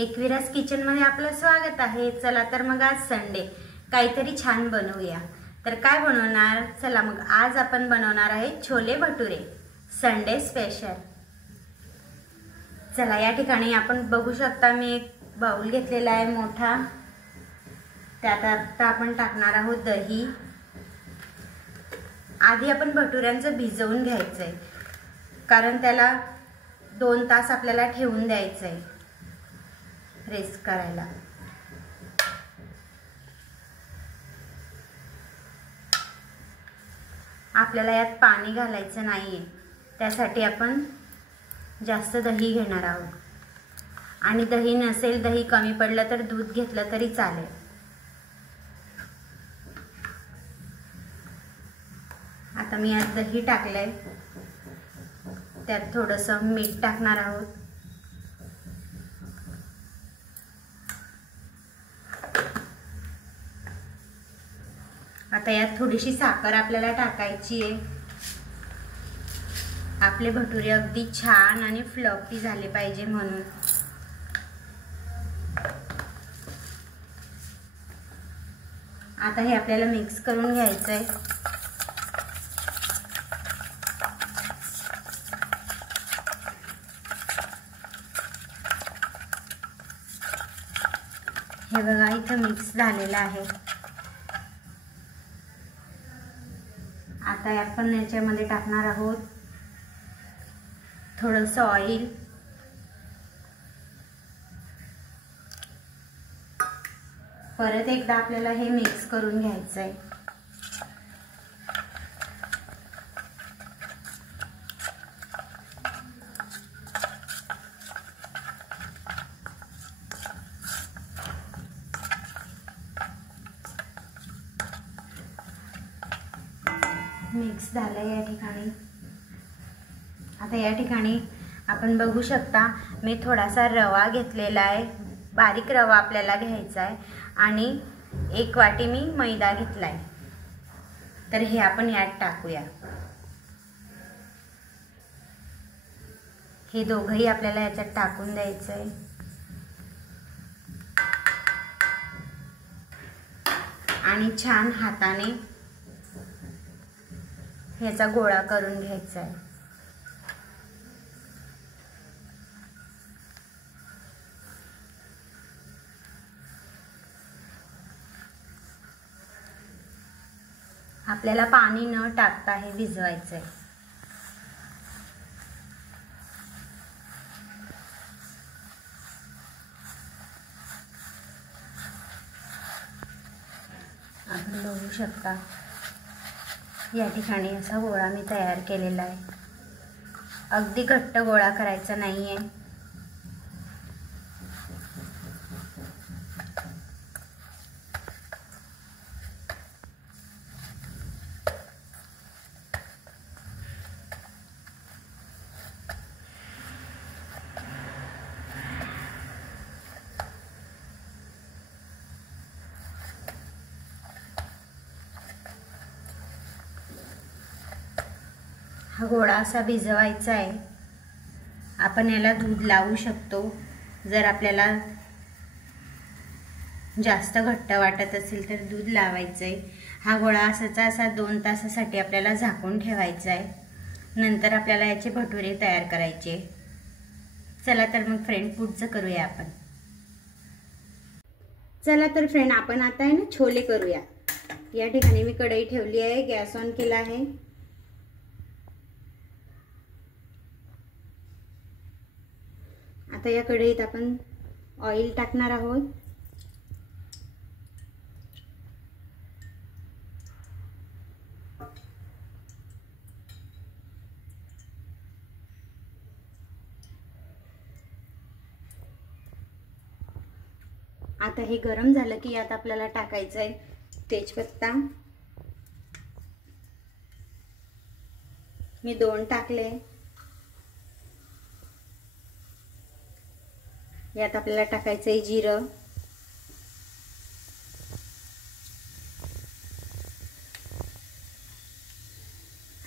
एकविराज kitchen मध्ये आपलं स्वागत आहे। चला तर मग आज संडे काहीतरी छान बनवूया। तर काय बनवणार, चला मग आज आपण बनवणार आहे छोले भटुरे संडे स्पेशल। चला या ठिकाणी आपण बघू शकता मी एक बाउल घेतलेला आहे मोठा। त्यात आता आपण टाकणार आहोत दही। आधी आपण भटुऱ्यांचं भिजवून घ्यायचंय, कारण त्याला 2 तास आपल्याला ठेवून द्यायचंय रेस्ट करायला। आपल्याला यात पाणी घालायचं नाहीये, त्यासाठी आपण जास्त दही घेणार आहोत। आणि दही नसेल, दही कमी पडलं तर दूध घेतलं तरी चालेल। आता मी यात दही टाकलंय, त्यात थोडंसं मीठ टाकणार आहोत। आता यात थोडीशी साखर आपल्याला टाकायची आहे। आपले भटुरे अगदी छान आणि फ्लफी झाले पाहिजे म्हणून। आता हे आपल्याला मिक्स करून घ्यायचंय। हे बघा इथं मिक्स झालेलं आहे। आता आपण याच्यामध्ये टाकणार आहोत थोडंसं ऑइल। परत एकदा आपल्याला हे मिक्स करून घ्यायचंय। मिक्स झालंय या ठिकाणी। आता या ठिकाणी आपण बघू शकता मी थोडासा रवा घेतलेला आहे। बारीक रवा आपल्याला घ्यायचा आहे आणि 1 वाटी मी मैदा घेतलाय। तर हे आपण यात टाकूया। हे दोघंही आपल्याला याच्यात टाकून द्यायचंय आणि छान हाताने ह्याचा गोळा करून घ्यायचा आहे। आपल्याला पाणी न टाकता हे भिजवायचं आहे। आपण बघू शकता या ठिकाणी असा गोळा मी तयार केलेला आहे। अगदी घट्ट गोळा करायचा नाहीये। हा गोळा असा भिजवायचा आहे। आपण याला दूध लावू शकतो जर आपल्याला जास्त घट्ट वाटत असेल तर दूध लावायचं आहे। हा गोळा असा 2 तासासाठी आपल्याला झाकून ठेवायचा आहे। नंतर आपल्याला याचे भटुरे तयार करायचे। चला तर मग फ्रेंड पुढचं करूया आपण। चला तर फ्रेंड आपण आता आहे ना छोले करूया। या ठिकाणी मी कढई ठेवली आहे, गॅस ऑन केला आहे। आता या कढईत आपण ऑइल टाकणार आहोत। आता हे गरम झालं की यात आपल्याला टाकायचं आहे तेजपत्ता। मी 2 टाकले। यात आपल्याला टाकायचं आहे जिरं।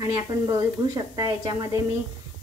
आणि आपण बघू शकता याच्यामध्ये मी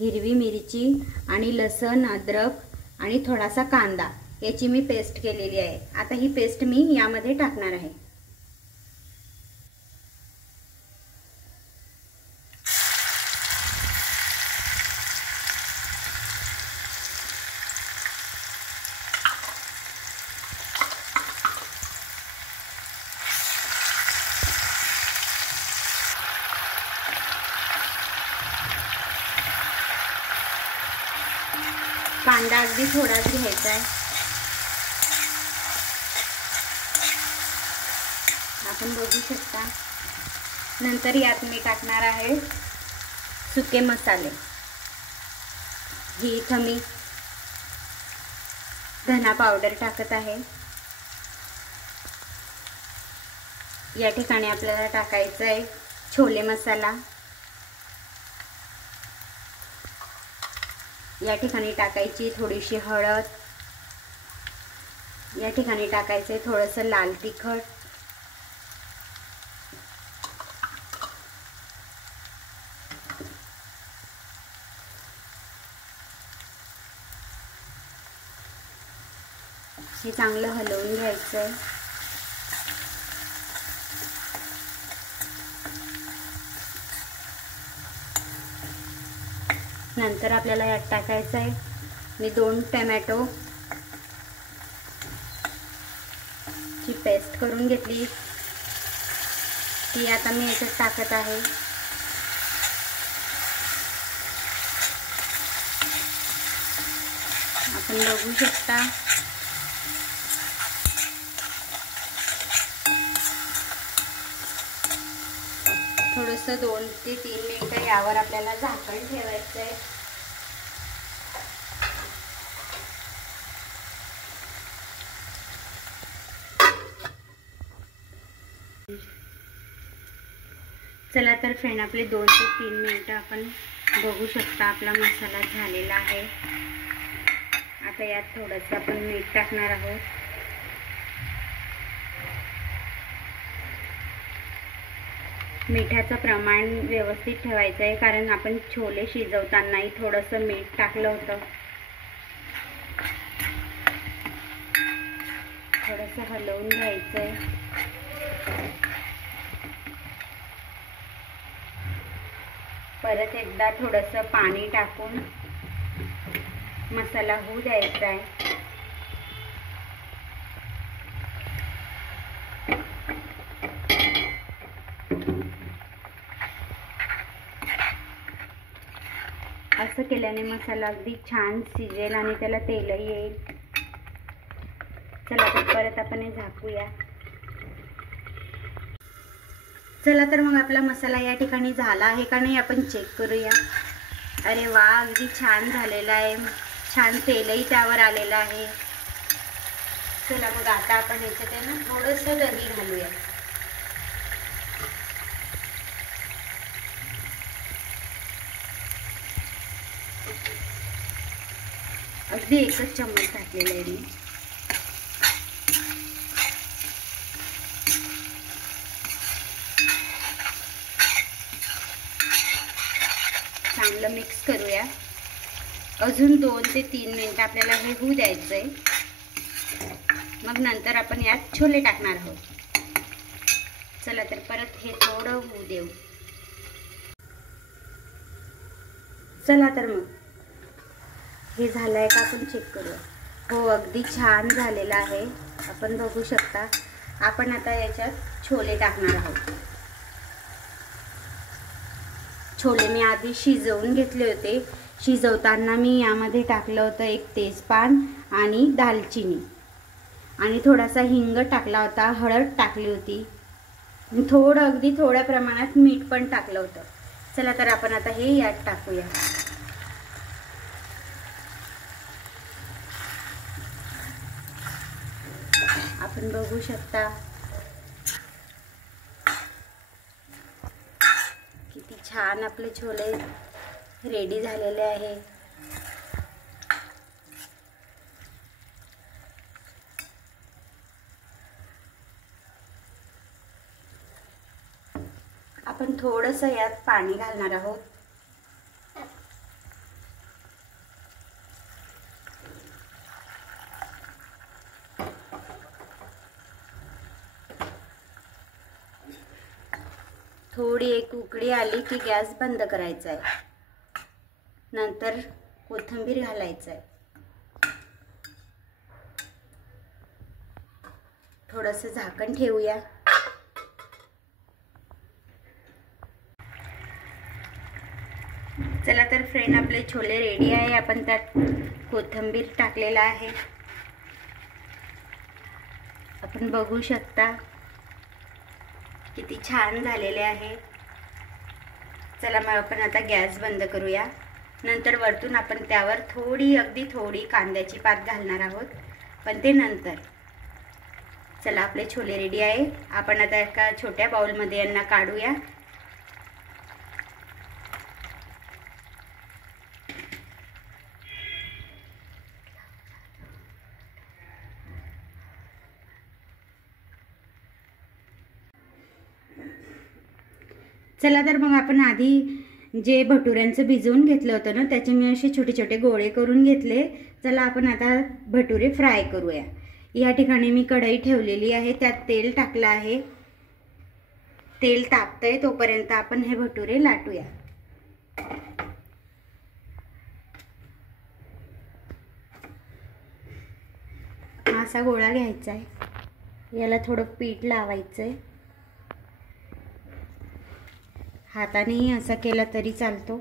हिरवी मिरची आणि लसण, अद्रक आणि थोडासा कांदा याची मी पेस्ट केलेली आहे। आता ही पेस्ट मी यामध्ये टाकणार आहे। कांदा अगदी थोडाच घ्यायचा आहे। आपण बघू शकता। नंतर यात मी टाकणार आहे सुके मसाले। ही इथं मी धना पावडर टाकत आहे। या ठिकाणी आपल्याला टाकायचं आहे छोले मसाला। या ठिकाणी टाकायची थोडीशी हळद। या ठिकाणी टाकायचे थोडंसं लाल तिखट। हे चांगलं हलवून घ्यायचं आहे। नंतर आपल्याला यात टाकायचं आहे मी 2 टोमॅटो ची पेस्ट करून घेतली ती आता मी याच्यात टाकत आहे। आपण बघू शकता। थोडंसं 2 ते 3 मिनिटं यावर आपल्याला झाकण ठेवायचं आहे। चला तर फ्रेंड, आपले 2 ते 3 मिनिटं आपण बघू शकता आपला मसाला झालेला आहे। आता यात थोडंसं आपण मीठ टाकणार आहोत। मिठाचं प्रमाण व्यवस्थित ठेवायचं आहे, कारण आपण छोले शिजवतानाही थोडंसं मीठ टाकलं होतं। थोडंसं हलवून घ्यायचं आहे। परत एकदा थोडंसं पाणी टाकून मसाला होऊ द्यायचा आहे। असं केल्याने मसाला अगदी छान शिजेल आणि त्याला तेलही येईल। चला तर परत आपण हे झाकूया। चला तर मग आपला मसाला या ठिकाणी झाला आहे का नाही आपण चेक करूया। अरे वा, अगदी छान झालेला आहे। छान तेलही त्यावर आलेलं आहे। चला मग आता आपण याच्यात आहे ना थोडंसं दही घालूया। अगदी 1 चम्मच घातलेला आहे मी। चांगलं मिक्स करूया। अजून 2 ते 3 मिनिट आपल्याला हे होऊ द्यायचंय। मग नंतर आपण यात छोले टाकणार आहोत। चला तर परत हे थोडं होऊ देऊ। चला तर मग हे झालंय का आपण चेक करूया। हो, अगदी छान झालेलं आहे। आपण बघू शकता। आपण आता याच्यात छोले टाकणार आहोत। छोले मी आधी शिजवून घेतले होते। शिजवताना मी यामध्ये टाकलं होतं 1 तेजपान आणि दालचिनी आणि थोडासा हिंग टाकला होता, हळद टाकली होती, थोडं अगदी थोड्या प्रमाणात मीठ पण टाकलं होतं। चला तर आपण आता हे यात टाकूया। आपण बघू शकता किती छान आपले छोले रेडी झालेले आहे। आपण थोडंसं यात पाणी घालणार आहोत। थोडी एक उकळी आली की गॅस बंद करायचा आहे. नंतर कोथिंबीर घालायचं आहे. थोडंसं झाकण ठेवूया. चला तर फ्रेंड, आपले छोले रेडी आहे. आपण त्यात कोथिंबीर टाकलेला आहे. आपण बघू शकता किती छान झालेले आहे. चला मग आपण आता गॅस बंद करूया. नंतर वरतून आपण त्यावर अगदी थोडी कांद्याची पात घालणार आहोत, पण ते नंतर. चला, आपले छोले रेडी आहे. आपण आता एका छोट्या बाउलमध्ये यांना काढूया. चला तर मग आपण आधी जे भटुऱ्यांचं भिजवून घेतलं होतं ना, त्याचे मी असे छोटे छोटे गोळे करून घेतले. चला आपण आता भटुरे फ्राय करूया. या ठिकाणी मी कढई ठेवलेली आहे, त्यात तेल टाकलं आहे. तेल तापतंय तोपर्यंत आपण हे भटुरे लाटूया. असा गोळा घ्यायचा आहे. याला थोडं पीठ लावायचं आहे. हातानेही असा केला तरी चालतो.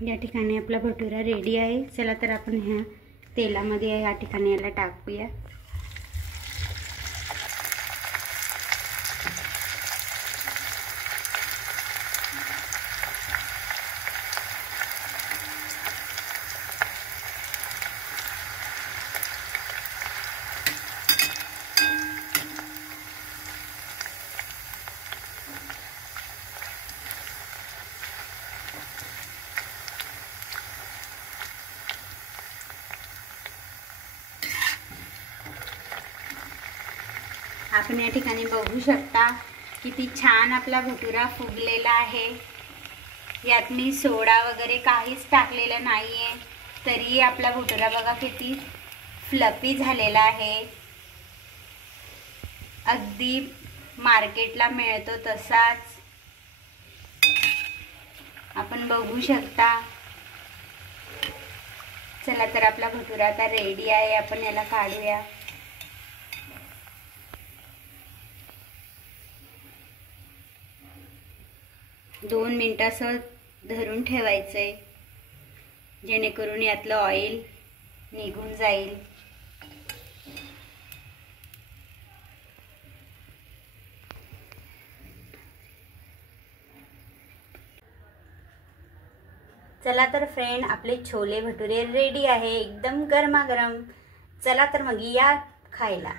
या ठिकाणी आपला भटुरा रेडी आहे. चला तर आपण ह्या तेलामध्ये या ठिकाणी याला टाकूया. आपण या ठिकाणी बघू शकता किती छान आपला भटुरा फुगलेला आहे. यात मी सोडा वगैरे काहीच टाकलेलं नाहीये, तरी आपला भटुरा बघा किती फ्लफी झालेला आहे. अगदी मार्केटला मिळतो तसाच आपण बघू शकता. चला तर आपला भटुरा आता रेडी आहे. आपण याला काढूया. दोन मिनिटं असं धरून ठेवायचंय, जेणेकरून यातलं ऑइल निघून जाईल. चला तर फ्रेंड, आपले छोले भटुरे रेडी आहे, एकदम गरमागरम. चला तर मग या खायला.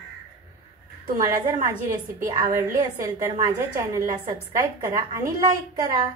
तुम्हाला जर माझी रेसिपी आवडली असेल तर माझ्या चॅनलला सबस्क्राईब करा आणि लाईक करा.